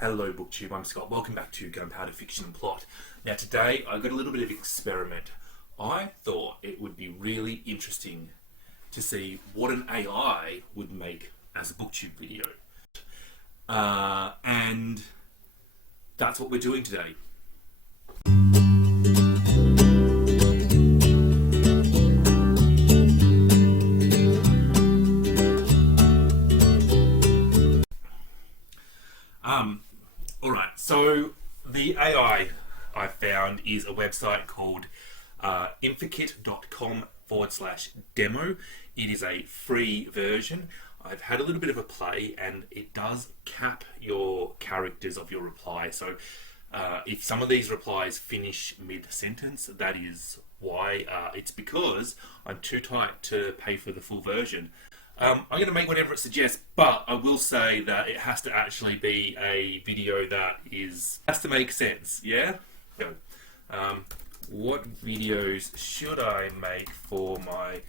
Hello BookTube, I'm Scott. Welcome back to Gunpowder, Fiction and Plot. Now today I've got a little bit of experiment. I thought it would be really interesting to see what an AI would make as a BookTube video. And that's what we're doing today. Alright, so the AI I found is a website called infokit.com/demo. It is a free version. I've had a little bit of a play and it does cap your characters of your reply. So if some of these replies finish mid-sentence, that is why. It's because I'm too tight to pay for the full version. I'm going to make whatever it suggests, but I will say that it has to actually be a video that has to make sense, yeah? Go. What videos should I make for my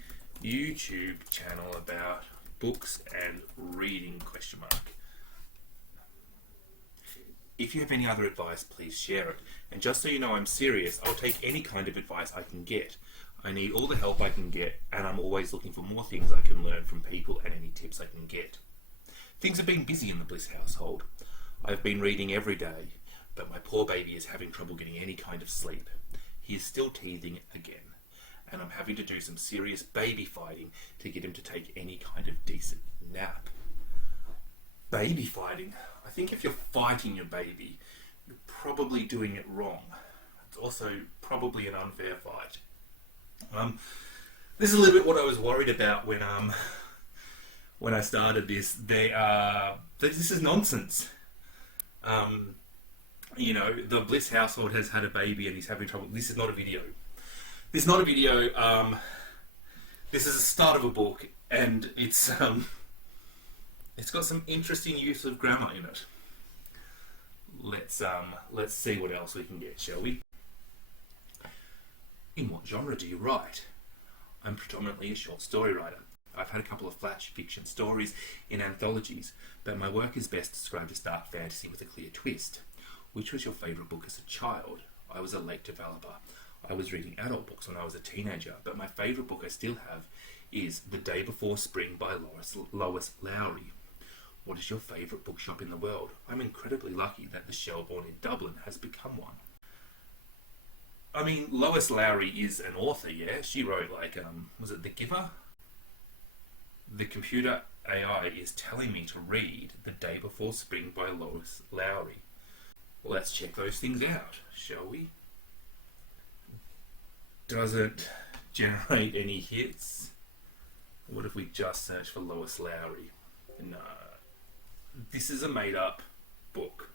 YouTube channel about books and reading, ? If you have any other advice, please share it. And just so you know I'm serious, I'll take any kind of advice I can get. I need all the help I can get, and I'm always looking for more things I can learn from people and any tips I can get. Things have been busy in the Bliss household. I've been reading every day, but my poor baby is having trouble getting any kind of sleep. He is still teething again, and I'm having to do some serious baby fighting to get him to take any kind of decent nap. Baby fighting? I think if you're fighting your baby, you're probably doing it wrong. It's also probably an unfair fight. This is a little bit what I was worried about when I started this. This is nonsense. You know, the Bliss household has had a baby and he's having trouble. This is not a video. This is not a video. This is the start of a book, and it's got some interesting use of grammar in it. Let's see what else we can get, shall we? In what genre do you write? I'm predominantly a short story writer. I've had a couple of flash fiction stories in anthologies, but my work is best described as dark fantasy with a clear twist. Which was your favourite book as a child? I was a late developer. I was reading adult books when I was a teenager, but my favourite book I still have is The Day Before Spring by Lois Lowry. What is your favourite bookshop in the world? I'm incredibly lucky that the Shelbourne in Dublin has become one. I mean, Lois Lowry is an author, yeah? She wrote, was it The Giver? The computer AI is telling me to read The Day Before Spring by Lois Lowry. Let's check those things out, shall we? Does it generate any hits? What if we just search for Lois Lowry? No. This is a made-up book.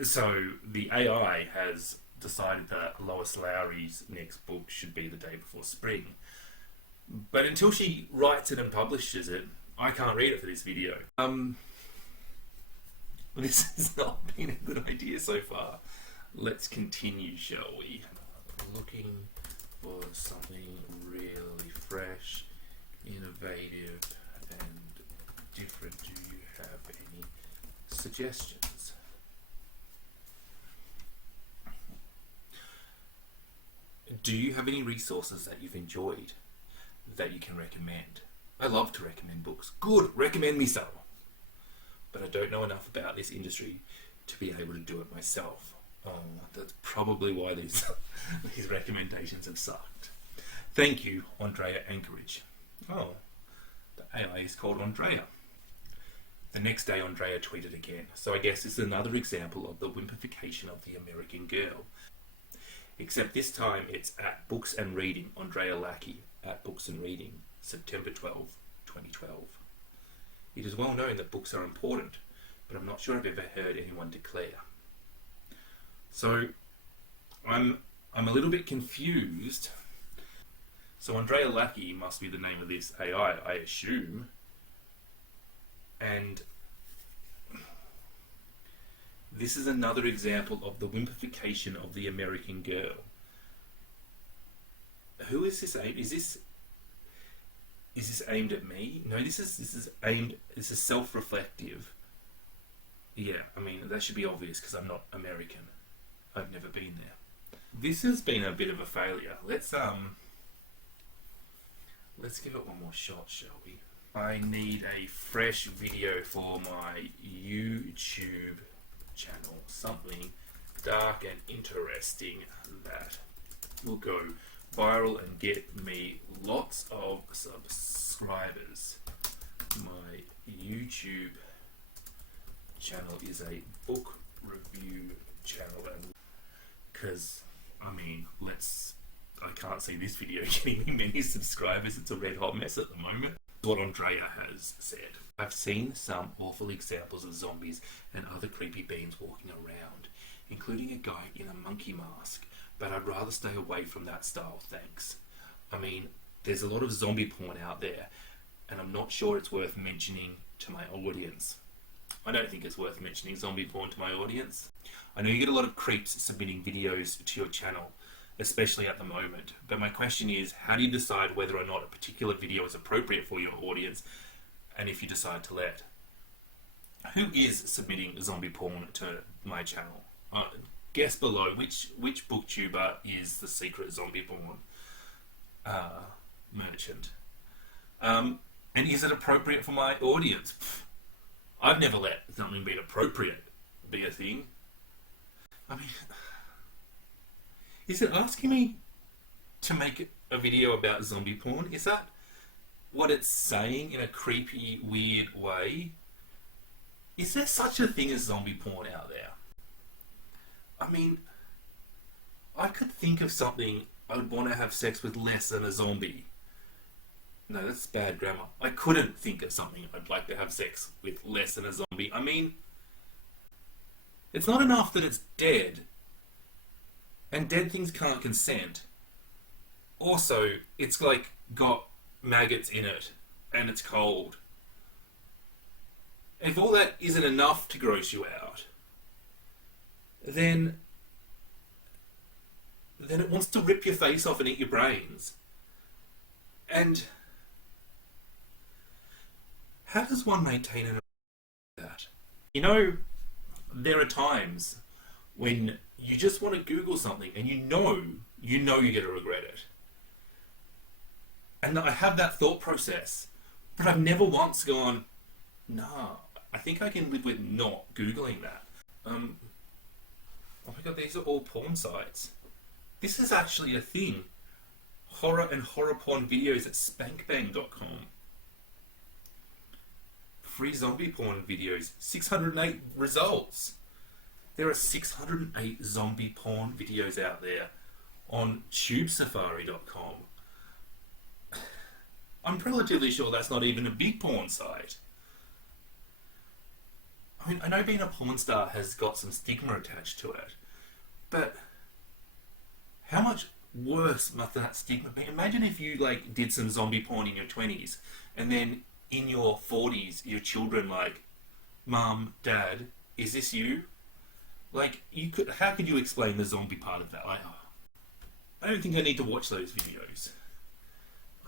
So the AI has decided that Lois Lowry's next book should be The Day Before Spring. But until she writes it and publishes it, I can't read it for this video. This has not been a good idea so far. Let's continue, shall we? Looking for something really fresh, innovative, and different. Do you have any suggestions? Do you have any resources that you've enjoyed that you can recommend? I love to recommend books. Good, recommend me some. But I don't know enough about this industry to be able to do it myself. That's probably why these recommendations have sucked. Thank you, Andrea Anchorage. Oh, the AI is called Andrea. The next day, Andrea tweeted again. So I guess this is another example of the wimpification of the American girl. Except this time it's at Books and Reading, Andrea Lackey, at Books and Reading, September 12, 2012. It is well known that books are important, but I'm not sure I've ever heard anyone declare. So, I'm a little bit confused. So Andrea Lackey must be the name of this AI, I assume. And this is another example of the wimpification of the American girl. Who is this aimed? Is this aimed at me? No, this is self-reflective. Yeah, I mean, that should be obvious because I'm not American. I've never been there. This has been a bit of a failure. Let's give it one more shot, shall we? I need a fresh video for my YouTube channel. Something dark and interesting that will go viral and get me lots of subscribers. My YouTube channel is a book review channel, and because I mean, I can't see this video getting me many subscribers. It's a red hot mess at the moment. What Andrea has said. I've seen some awful examples of zombies and other creepy beings walking around, including a guy in a monkey mask, but I'd rather stay away from that style, thanks. I mean, there's a lot of zombie porn out there, and I'm not sure it's worth mentioning to my audience. I don't think it's worth mentioning zombie porn to my audience. I know you get a lot of creeps submitting videos to your channel, especially at the moment, but my question is, how do you decide whether or not a particular video is appropriate for your audience, and if you decide to let? Who is submitting zombie porn to my channel? Guess below which booktuber is the secret zombie porn merchant. And is it appropriate for my audience? I've never let something being appropriate be a thing. I mean, is it asking me to make a video about zombie porn? Is that what it's saying in a creepy, weird way? Is there such a thing as zombie porn out there? I mean, I could think of something I would want to have sex with less than a zombie. No, that's bad grammar. I couldn't think of something I'd like to have sex with less than a zombie. I mean, it's not enough that it's dead, and dead things can't consent. Also, it's like got maggots in it, and it's cold. If all that isn't enough to gross you out, then it wants to rip your face off and eat your brains. And how does one maintain an that? You know, there are times when you just want to Google something and you know you're going to regret it. And I have that thought process, but I've never once gone, nah, I think I can live with not Googling that. Oh my god, these are all porn sites. This is actually a thing. Horror and horror porn videos at spankbang.com. Free zombie porn videos, 608 results. There are 608 zombie porn videos out there on tubesafari.com. I'm relatively sure that's not even a big porn site. I mean, I know being a porn star has got some stigma attached to it, but how much worse must that stigma be? Imagine if you did some zombie porn in your 20s, and then in your 40s, your children Mum, Dad, is this you? How could you explain the zombie part of that? I don't think I need to watch those videos.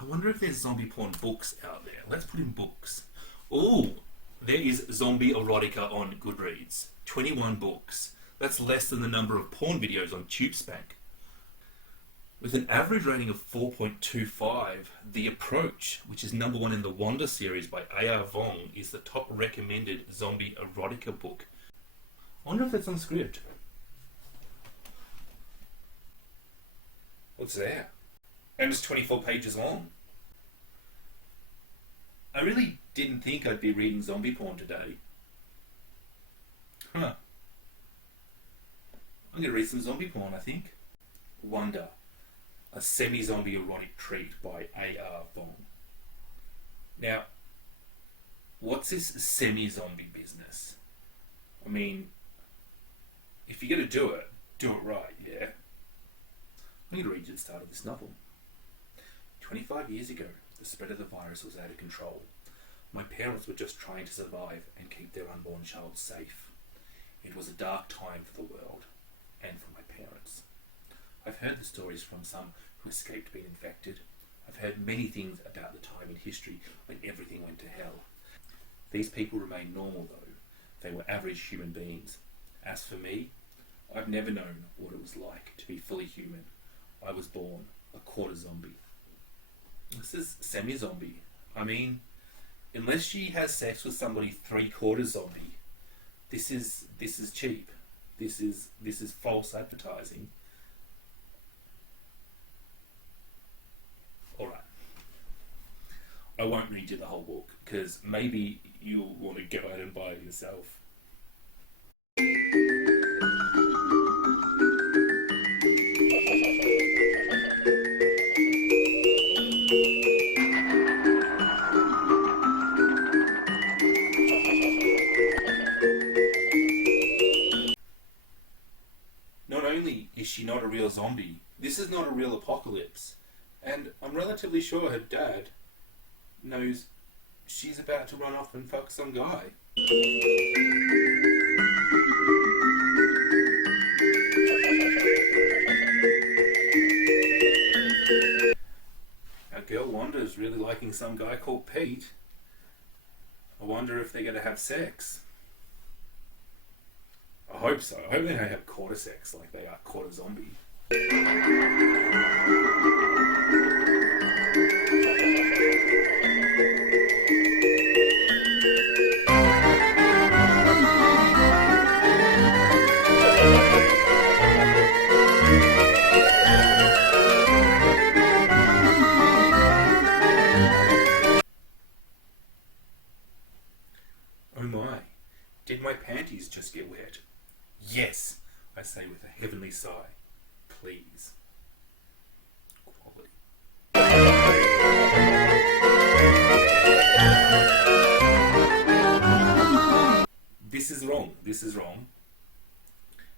I wonder if there's zombie porn books out there. Let's put in books. Oh, there is Zombie Erotica on Goodreads. 21 books. That's less than the number of porn videos on TubeSpank. With an average rating of 4.25, The Approach, which is number 1 in the Wunder series by A.R. Vong, is the top recommended zombie erotica book. I wonder if that's on script. What's there? And it's 24 pages long. I really didn't think I'd be reading zombie porn today. I'm going to read some zombie porn, I think. Wunder, a semi-zombie erotic treat by A.R. Vong. Now, what's this semi-zombie business? I mean, if you're going to do it right, yeah? I'm going to read you the start of this novel. 25 years ago, the spread of the virus was out of control. My parents were just trying to survive and keep their unborn child safe. It was a dark time for the world, and for my parents. I've heard the stories from some who escaped being infected. I've heard many things about the time in history when everything went to hell. These people remain normal though. They were average human beings. As for me, I've never known what it was like to be fully human. I was born a quarter zombie. This is semi-zombie. I mean, unless she has sex with somebody 3/4 zombie, this is cheap. This is false advertising. Alright. I won't read you the whole book, because maybe you'll want to go out and buy it yourself. Not only is she not a real zombie, this is not a real apocalypse. And I'm relatively sure her dad knows she's about to run off and fuck some guy. Our girl Wunder's really liking some guy called Pete. I wonder if they're going to have sex. I hope so. I hope they don't have quarter sex like they are quarter zombie. Oh my, did my panties just get wet? Yes, I say with a heavenly sigh. Please. Quality. This is wrong. This is wrong.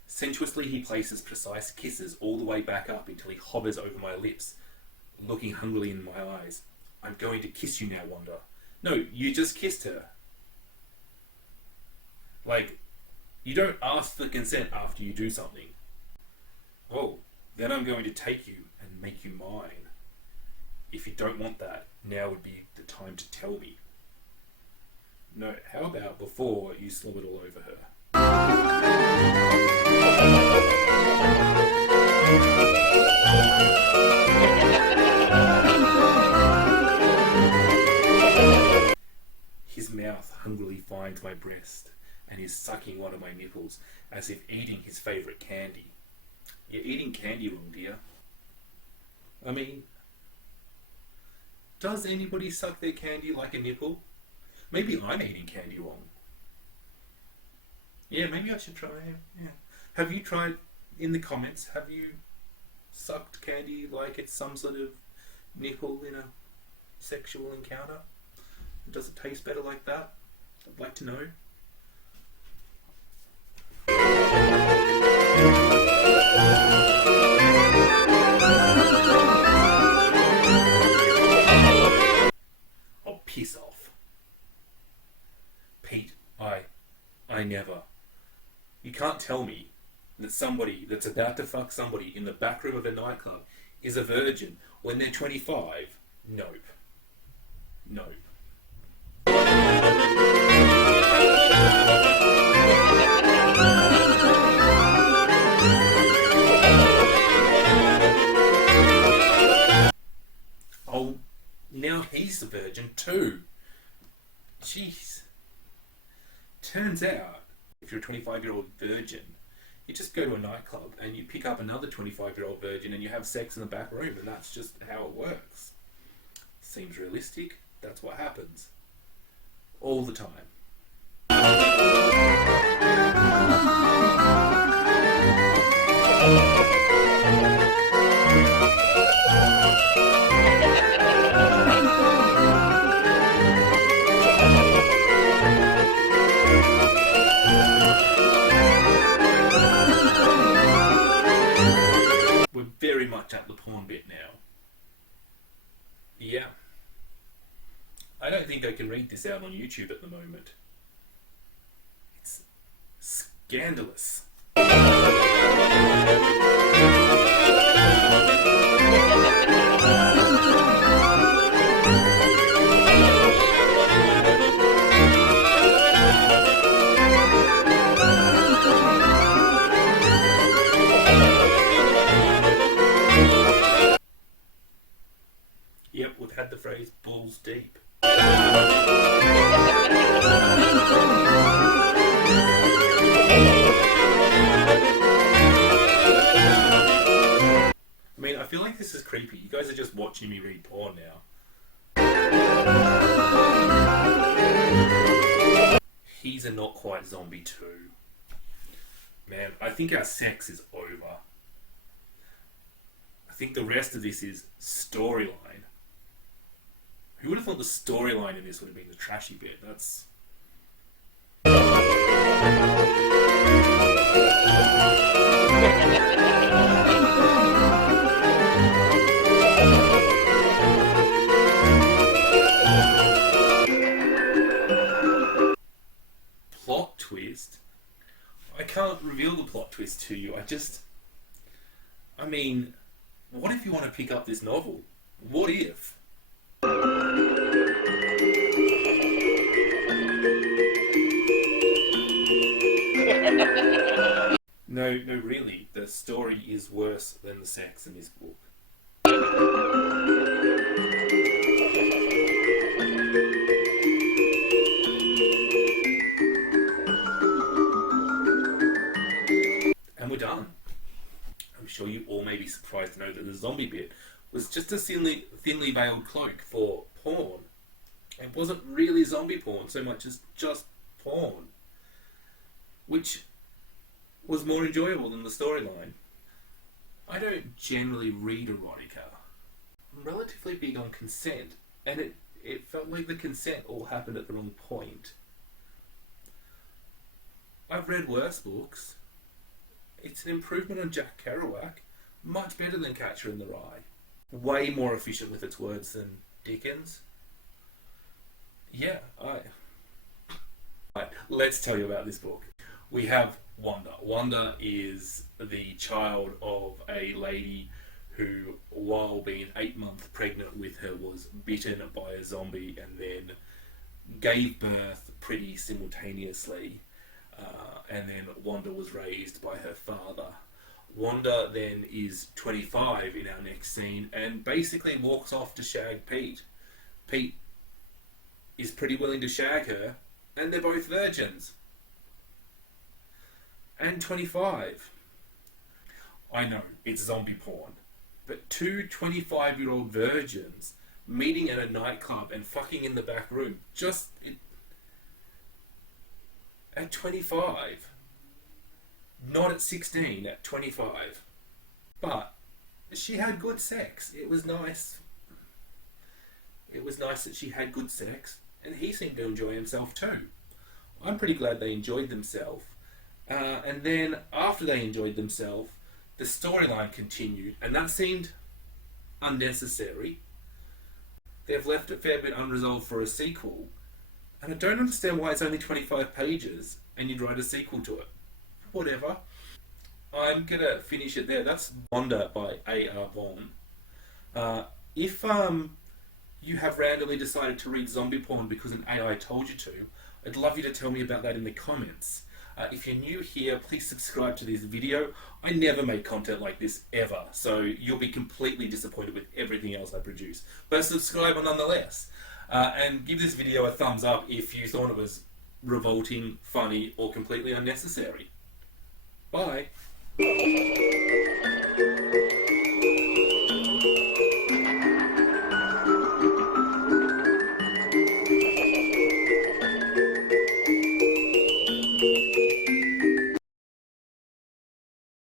Sensuously he places precise kisses all the way back up until he hovers over my lips, looking hungrily in my eyes. I'm going to kiss you now, Wunder. No, you just kissed her. Like, you don't ask for consent after you do something. Oh, then I'm going to take you and make you mine. If you don't want that, now would be the time to tell me. No, how about before you slob it all over her? His mouth hungrily finds my breast and is sucking one of my nipples as if eating his favourite candy. You're eating candy wrong, dear. I mean, does anybody suck their candy like a nipple? Maybe I'm eating candy wrong. Yeah, maybe I should try it. Yeah. Have you tried, in the comments, have you sucked candy like it's some sort of nipple in a sexual encounter? Does it taste better like that? I'd like to know. Oh, piss off. Pete, I never. You can't tell me that somebody that's about to fuck somebody in the back room of a nightclub is a virgin when they're 25. Nope. Nope. Oh, now he's a virgin too. Jeez. Turns out, if you're a 25-year-old virgin, you just go to a nightclub and you pick up another 25-year-old virgin and you have sex in the back room, and that's just how it works. Seems realistic. That's what happens. All the time. We're very much at the porn bit now. Yeah. I don't think I can read this out on YouTube at the moment. It's scandalous. creepy. You guys are just watching me read porn now. He's a Not Quite Zombie 2. Man, I think our sex is over. I think the rest of this is storyline. Who would have thought the storyline in this would have been the trashy bit? That's... Plot twist? I can't reveal the plot twist to you. I mean, what if you want to pick up this novel? What if? No, really. The story is worse than the sex in this book. And we're done. I'm sure you all may be surprised to know that the zombie bit was just a thinly veiled cloak for porn. It wasn't really zombie porn so much as just porn, which was more enjoyable than the storyline. I don't generally read erotica. I'm relatively big on consent, and it felt like the consent all happened at the wrong point. I've read worse books. It's an improvement on Jack Kerouac. Much better than Catcher in the Rye. Way more efficient with its words than Dickens. Yeah, Right, let's tell you about this book. We have Wunder. Wunder is the child of a lady who, while being 8 months pregnant with her, was bitten by a zombie and then gave birth pretty simultaneously. And then Wunder was raised by her father. Wunder then is 25 in our next scene and basically walks off to shag Pete. Pete is pretty willing to shag her, and they're both virgins. And 25. I know, it's zombie porn. But two 25-year-old virgins meeting at a nightclub and fucking in the back room, at 25. Not at 16, at 25. But she had good sex. It was nice. It was nice that she had good sex, and he seemed to enjoy himself too. I'm pretty glad they enjoyed themselves. And then after they enjoyed themselves, the storyline continued, and that seemed unnecessary. They've left a fair bit unresolved for a sequel, and I don't understand why it's only 25 pages and you'd write a sequel to it. Whatever. I'm gonna finish it there. That's Wunder by A.R. Bond. If you have randomly decided to read zombie porn because an AI told you to, I'd love you to tell me about that in the comments. If you're new here, please subscribe to this video. I never make content like this ever, so you'll be completely disappointed with everything else I produce. But subscribe nonetheless. And give this video a thumbs up if you thought it was revolting, funny, or completely unnecessary. Bye.